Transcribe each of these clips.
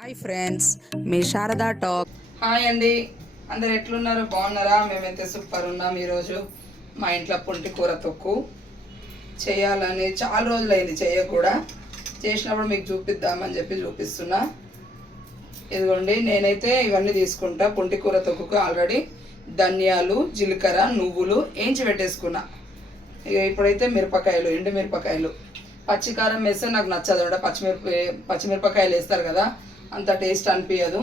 Hi friends, మీ Sharada talk. Hi అండి, అందరు ఎట్లున్నారు? బాగున్నారా? మేమైతే సూపర్ ఉన్నాం. ఈరోజు మా ఇంట్లో పుంటి కూర తొక్కు చేయాలని చాలా రోజులైంది చేయకూడా. చేసినప్పుడు మీకు చూపిద్దామని చెప్పి చూపిస్తున్నా. ఇదిగోండి, నేనైతే ఇవన్నీ తీసుకుంటా. పుంటి కూర తొక్కుకు ఆల్రెడీ ధనియాలు, జీలకర్ర, నువ్వులు వేయించి పెట్టేసుకున్నా. ఇక ఇప్పుడైతే మిరపకాయలు, ఎండు మిరపకాయలు, పచ్చికారం వేస్తే నాకు నచ్చదు. పచ్చిమిరపకాయలు వేస్తారు కదా, అంత టేస్ట్ అనిపించదు.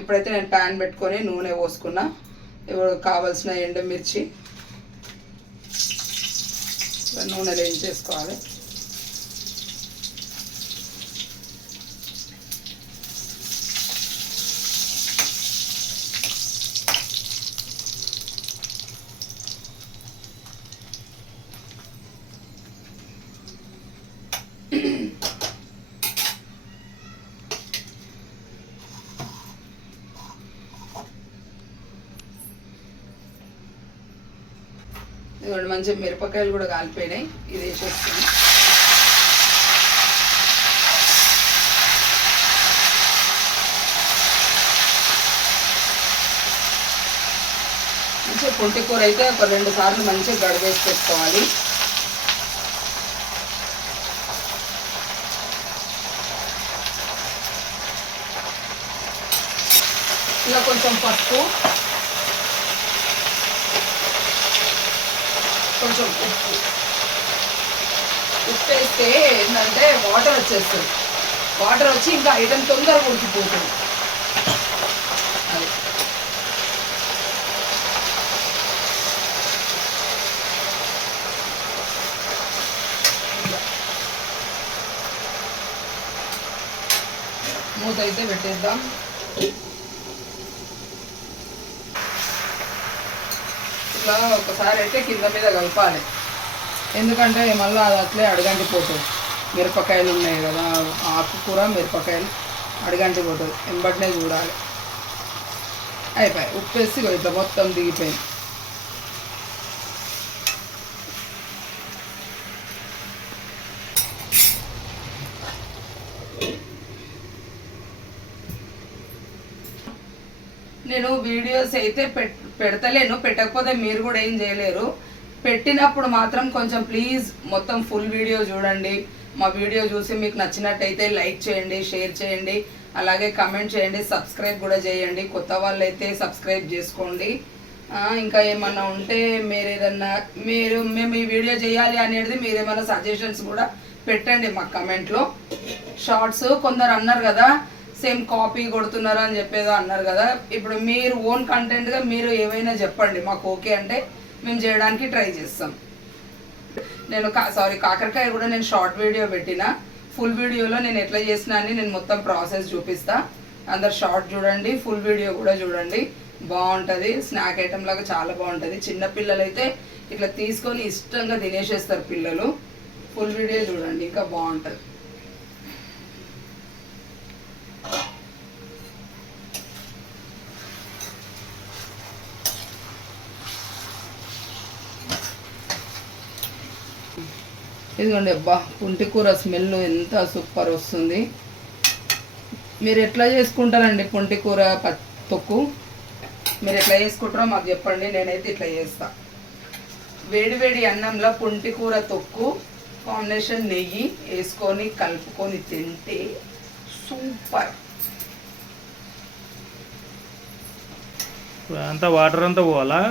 ఇప్పుడైతే నేను ప్యాన్ పెట్టుకొని నూనె పోసుకున్నా. ఇప్పుడు కావాల్సిన ఎండుమిర్చి నూనెలో వేయించేసుకోవాలి. ఇదిగోండి, మంచిగా మిరపకాయలు కూడా కాలిపోయినాయి. ఇది వేసేస్తుంది. మంచిగా పొంటి కూర అయితే ఒక 2 సార్లు మంచిగా గడివేసి పెట్టుకోవాలి. ఇలా కొంచెం పసుపు, కొంచెం ఉప్పు వేస్తే ఏంటంటే వాటర్ వచ్చేస్తుంది. వాటర్ వచ్చి ఇంకా ఐటమ్ తొందరగా ఉడికిపోతుంది. అది మూత అయితే పెట్టేద్దాం. ఇట్లా ఒకసారి అయితే కింద మీద కలపాలి, ఎందుకంటే మళ్ళీ అది అట్లే అడగంటిపోతుంది. మిరపకాయలు ఉన్నాయి కదా, ఆకుకూర మిరపకాయలు అడగంటిపోతుంది. ఎంబటినే చూడాలి. అయిపోయి ఉప్పు వేసి ఇట్లా మొత్తం దిగిపోయింది. నేను వీడియోస్ అయితే పెడతలేను, పెట్టకపోతే మీరు కూడా ఏం చేయలేరు. పెట్టినప్పుడు మాత్రం కొంచెం ప్లీజ్ మొత్తం ఫుల్ వీడియో చూడండి. మా వీడియో చూసి మీకు నచ్చినట్టయితే లైక్ చేయండి, షేర్ చేయండి, అలాగే కమెంట్ చేయండి, సబ్స్క్రైబ్ కూడా చేయండి. కొత్త వాళ్ళు అయితే సబ్స్క్రైబ్ చేసుకోండి. ఇంకా ఏమన్నా ఉంటే మేము ఈ వీడియో చేయాలి అనేది మీరు ఏమైనా సజెషన్స్ కూడా పెట్టండి మా కమెంట్లో. షార్ట్స్ కొందరు అన్నారు కదా, సేమ్ కాపీ కొడుతున్నారు అని చెప్పేదో అన్నారు కదా. ఇప్పుడు మీరు ఓన్ కంటెంట్గా మీరు ఏమైనా చెప్పండి, మాకు ఓకే అంటే మేము చేయడానికి ట్రై చేస్తాం. నేను కాకరకాయ కూడా నేను షార్ట్ వీడియో పెట్టిన. ఫుల్ వీడియోలో నేను ఎట్లా చేసినా అని నేను మొత్తం ప్రాసెస్ చూపిస్తా. అందరు షార్ట్ చూడండి, ఫుల్ వీడియో కూడా చూడండి. బాగుంటుంది, స్నాక్ ఐటమ్ లాగా చాలా బాగుంటుంది. చిన్నపిల్లలు అయితే ఇట్లా తీసుకొని ఇష్టంగా తినేసేస్తారు పిల్లలు. ఫుల్ వీడియో చూడండి, ఇంకా బాగుంటుంది. ఇదిగోండి, అబ్బా పుంటి కూర స్మెల్ ఎంత సూపర్ వస్తుంది. మీరు ఎట్లా చేసుకుంటారండి పుంటి కూర తొక్కు? మీరు ఎట్లా చేసుకుంటారో మాకు చెప్పండి. నేనైతే ఇట్లా చేస్తా. వేడి అన్నంలో పుంటి కూర తొక్కు కాంబినేషన్ నెయ్యి వేసుకొని కలుపుకొని తింటే సూపర్. అంతా వాటర్ అంతా పోవాలా?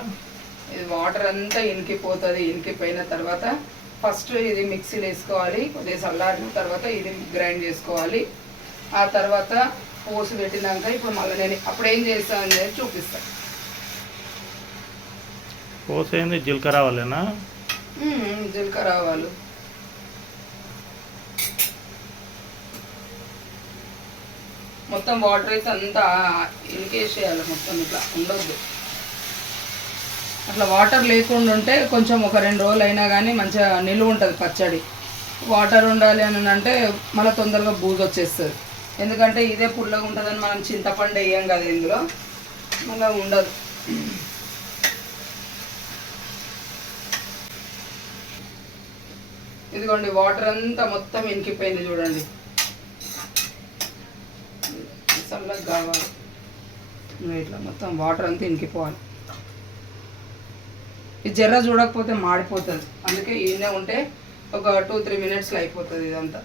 ఇది వాటర్ అంతా ఇనికిపోతుంది. ఇనికిపోయిన తర్వాత ఫస్ట్ ఇది మిక్సీలో వేసుకోవాలి. కొద్దిగా చల్లారిన తర్వాత ఇది గ్రైండ్ చేసుకోవాలి. ఆ తర్వాత పోసి పెట్టినాక ఇప్పుడు మళ్ళీ నేను అప్పుడు ఏం చేస్తాను అనేది చూపిస్తాను. పోసేది జీలకర్ర ఆవాలేనా? జీలకర్ర ఆవాలు మొత్తం వాటర్ అయితే అంతా ఇనికేసేయాలి. మొత్తం ఇట్లా ఉండొద్దు. అట్లా వాటర్ లేకుండా ఉంటే కొంచెం ఒక 2 రోజులు అయినా కానీ మంచిగా నిలువ ఉంటుంది పచ్చడి. వాటర్ ఉండాలి అని అంటే మళ్ళీ తొందరగా బూజు వచ్చేస్తుంది. ఎందుకంటే ఇదే పుల్లగా ఉంటుందని మనం చింతపండు వేయం కదా ఇందులో, మళ్ళీ ఉండదు. ఇదిగోండి వాటర్ అంతా మొత్తం ఇంకిపోయింది చూడండి. నల్లగా కావాలి. ఇట్లా మొత్తం వాటర్ అంతా ఇంకిపోవాలి. ఈ జర్ర చూడకపోతే మాడిపోతుంది, అందుకే ఈయనే ఉంటే ఒక 2-3 మినిట్స్లో అయిపోతుంది ఇదంతా.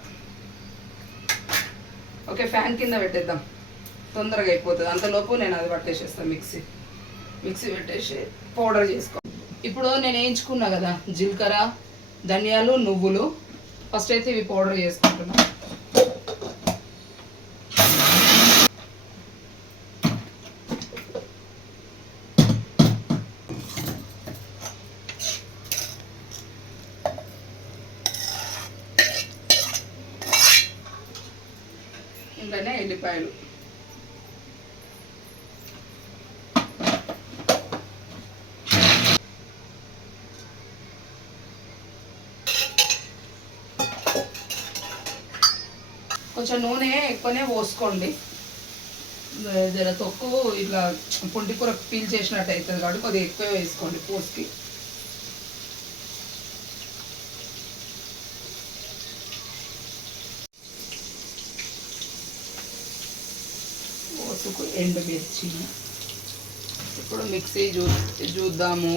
ఓకే, ఫ్యాన్ కింద పెట్టేద్దాం, తొందరగా అయిపోతుంది. అంతలోపు నేను అది పట్టేసేస్తాను, మిక్సీ పెట్టేసి పౌడర్ చేసుకో. ఇప్పుడు నేను వేయించుకున్నా కదా జీలకర్ర, ధనియాలు, నువ్వులు, ఫస్ట్ అయితే ఇవి పౌడర్ చేసుకుంటున్నా. ఇంట్లోనే ఎల్లిపాయలు, కొంచెం నూనె ఎక్కువనే పోసుకోండి. జర తొక్కు ఇట్లా పుంటి కూర పీల్ చేసినట్టు అవుతుంది కాబట్టి కొద్దిగా ఎక్కువ వేసుకోండి పోసుకి. పోసుకు ఎండుమిర్చి. ఇప్పుడు మిక్సీ చూద్దాము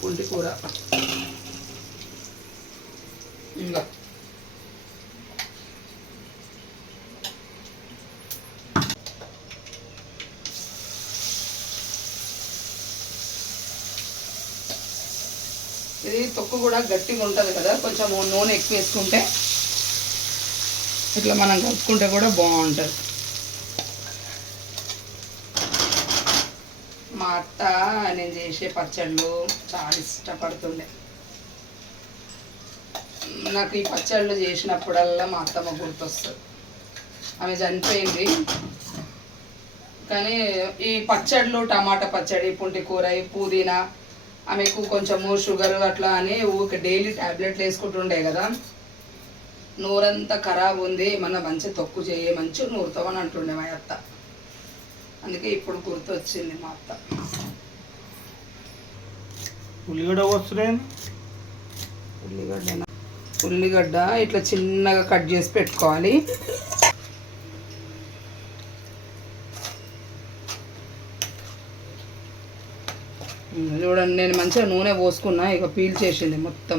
పుంటి కూర. ఇంకా ఇది తొక్కు కూడా గట్టిగా ఉంటుంది కదా, కొంచెం నూనె ఎక్కువ వేసుకుంటే ఇట్లా మనం కలుపుకుంటే కూడా బాగుంటుంది. మా అత్త నేను చేసే పచ్చళ్ళు చాలా ఇష్టపడుతుండే. నాకు ఈ పచ్చళ్ళు చేసినప్పుడల్లా మా అత్తమ్మ గుర్తొస్తుంది. ఆమె చనిపోయింది, కానీ ఈ పచ్చళ్ళు, టమాటా పచ్చడి, పుంటి కూర, పుదీనా, ఆమెకు కొంచెము షుగర్ అట్లా అని ఊరికి డైలీ ట్యాబ్లెట్లు వేసుకుంటుండే కదా. నూరంతా ఖరాబ్ ఉంది, మన మంచి తొక్కు చేయ మంచి నూరుతామని అంటుండే మా అత్త. అందుకే ఇప్పుడు గుర్తు వచ్చింది మా అత్త. ఉల్లిగడ్డ వస్తున్నాయి. ఉల్లిగడ్డ ఇట్లా చిన్నగా కట్ చేసి పెట్టుకోవాలి. చూడండి, నేను మంచిగా నూనె పోసుకున్నా, ఇక పీల్ చేసింది మొత్తం.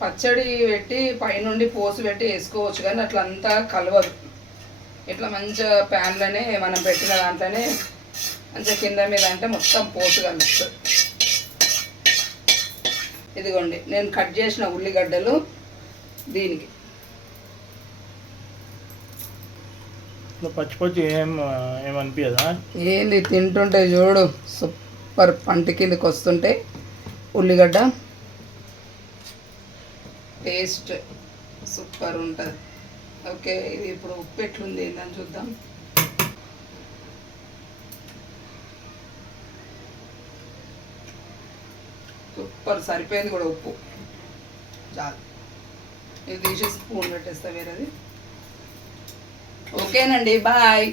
పచ్చడి పెట్టి పైనుండి పోసి పెట్టి వేసుకోవచ్చు, కానీ అట్లా అంతా కలవదు. ఇట్లా మంచిగా ప్యాన్లోనే మనం పెట్టిన దాంట్లోనే మంచిగా కింద మీద అంటే మొత్తం పోసు కలుస్తుంది. ఇదిగోండి నేను కట్ చేసిన ఉల్లిగడ్డలు దీనికి. పచ్చి పచ్చి ఏమనిపించదా? ఏంది తింటుంటే చూడు, సూపర్ పంట కిందకి వస్తుంటే ఉల్లిగడ్డ టేస్ట్ సూపర్ ఉంటుంది. ఓకే, ఇది ఇప్పుడు ఉప్పు ఎట్లుంది ఏందని చూద్దాం. సూపర్ సరిపోయింది కూడా ఉప్పు, చాలు. ఇది తీసి స్పూన్ పెట్టేస్తా వేరేది. ఓకేనండి, బాయ్.